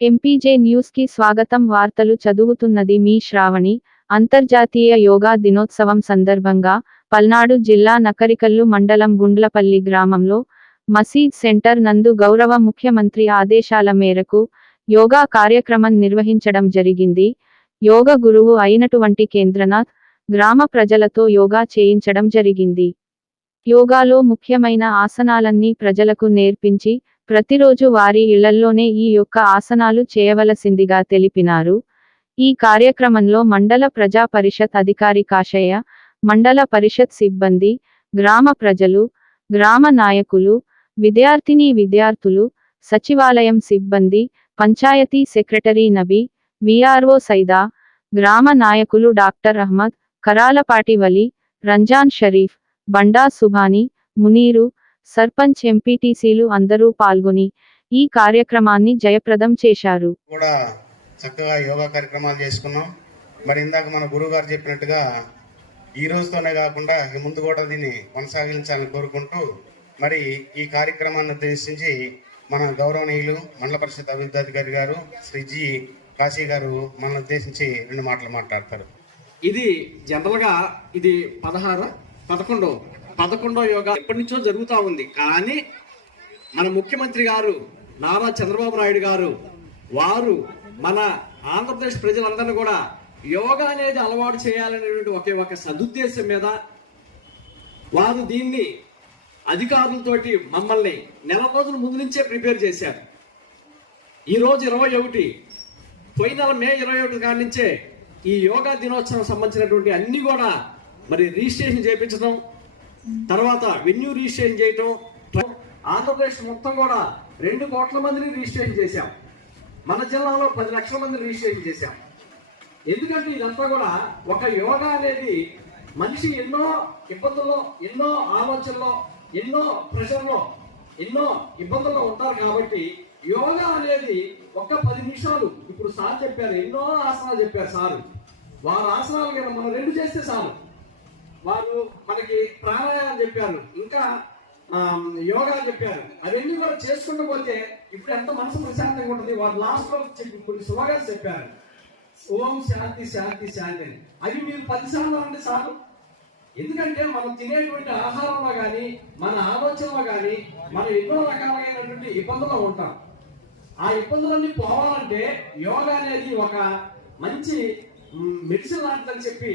MPJ news కి స్వాగతం. వార్తలు చదువుతున్నది మీ శ్రావణి. అంతర్జాతీయ యోగా దినోత్సవం సందర్భంగా పల్నాడు జిల్లా నకరికల్లు మండలం గుండ్లపల్లి గ్రామంలో మసీద్ సెంటర్ నందు గౌరవ ముఖ్యమంత్రి ఆదేశాల మేరకు యోగా కార్యక్రమం నిర్వహించడం జరిగింది. యోగ గురువు అయినటువంటి కేంద్రనాథ్ గ్రామ ప్రజలతో యోగా చేయించడం జరిగింది. యోగాలో ముఖ్యమైన ఆసనాలన్నీ ప్రజలకు నేర్పించి ప్రతిరోజు వారి ఇళ్లల్లోనే ఈ యొక్క ఆసనాలు చేయవలసిందిగా తెలిపినారు. ఈ కార్యక్రమంలో మండల ప్రజా పరిషత్ అధికారి కాశయ్య, మండల పరిషత్ సిబ్బంది, గ్రామ ప్రజలు, గ్రామ నాయకులు, విద్యార్థులు, సచివాలయం సిబ్బంది, పంచాయతీ సెక్రటరీ నబీ, విఆర్ఓ సైదా, గ్రామ నాయకులు డాక్టర్ అహ్మద్, కరాలపాటి వలి, రంజాన్ షరీఫ్, బండా సుభాని, మునీరు, సర్పంచ్ ఎంపీటీసీలు అందరూ పాల్గొని ఈ కార్యక్రమాన్ని జయప్రదం చేశారు. కూడా చక్కగా యోగా కార్యక్రమాలు చేసుకున్నాం. మరి ఇందాక మన గురువు గారు చెప్పినట్టుగా ఈ రోజుతోనే కాకుండా ముందు కూడా దీన్ని కొనసాగించాలని కోరుకుంటూ మరి ఈ కార్యక్రమాన్ని ఉద్దేశించి మన గౌరవనీయులు మండల పరిషత్ అభివృద్ధి అధికారి గారు శ్రీ జి కాశీ గారు మనల్ని ఉద్దేశించి 2 మాటలు మాట్లాడతారు. ఇది జనరల్గా ఇది 11వ యోగా ఎప్పటి నుంచో జరుగుతూ ఉంది. కానీ మన ముఖ్యమంత్రి గారు నారా చంద్రబాబు నాయుడు గారు వారు మన ఆంధ్రప్రదేశ్ ప్రజలందరినీ కూడా యోగా అనేది అలవాటు చేయాలనేటువంటి ఒకే ఒక సదుద్దేశం మీద వారు దీన్ని అధికారులతోటి మమ్మల్ని నెల రోజుల ముందు నుంచే ప్రిపేర్ చేశారు. ఈరోజు 21, పోయిన నెల మే 21 కాడి నుంచే ఈ యోగా దినోత్సవం సంబంధించినటువంటి అన్ని కూడా మరి రిజిస్ట్రేషన్ చేయించడం, తర్వాత వెన్యూ రిజిస్ట్రేషన్ చేయటం, ఆంధ్రప్రదేశ్ మొత్తం కూడా 2 కోట్ల మందిని రిజిస్ట్రేషన్ చేశాం. మన జిల్లాలో 10 లక్షల మందిని రిజిస్ట్రేషన్ చేశాం. ఎందుకంటే ఇదంతా కూడా ఒక యోగా అనేది మనిషి ఎన్నో ఇబ్బందుల్లో, ఎన్నో ఆలోచనలో, ఎన్నో ప్రెషర్లో, ఎన్నో ఇబ్బందుల్లో ఉంటారు. కాబట్టి యోగా అనేది ఒక 10 నిమిషాలు, ఇప్పుడు సార్ చెప్పారు, ఎన్నో ఆసనాలు చెప్పారు సార్. వారు ఆసనాలు కన్నా మనం 2 చేస్తే చాలు. వారు మనకి ప్రాణాయామం చెప్పారు, ఇంకా యోగా చెప్పారు. అవన్నీ కూడా చేసుకుంటూ పోతే ఇప్పుడు ఎంత మనసు ప్రశాంతంగా ఉంటుంది. వారు లాస్ట్ లో కొన్ని స్లోగన్స్ చెప్పారు, ఓం శాంతి శాంతి శాంతి అని. అవి మీరు 10 సార్లు అంటే చాలు. ఎందుకంటే మనం తినేటువంటి ఆహారంలో కానీ, మన ఆలోచనలో కానీ మనం ఎన్నో రకాలైనటువంటి ఇబ్బందుల్లో ఉంటాం. ఆ ఇబ్బందులన్నీ పోవాలంటే యోగా అనేది ఒక మంచి మెడిసిన్ లాంటిదని చెప్పి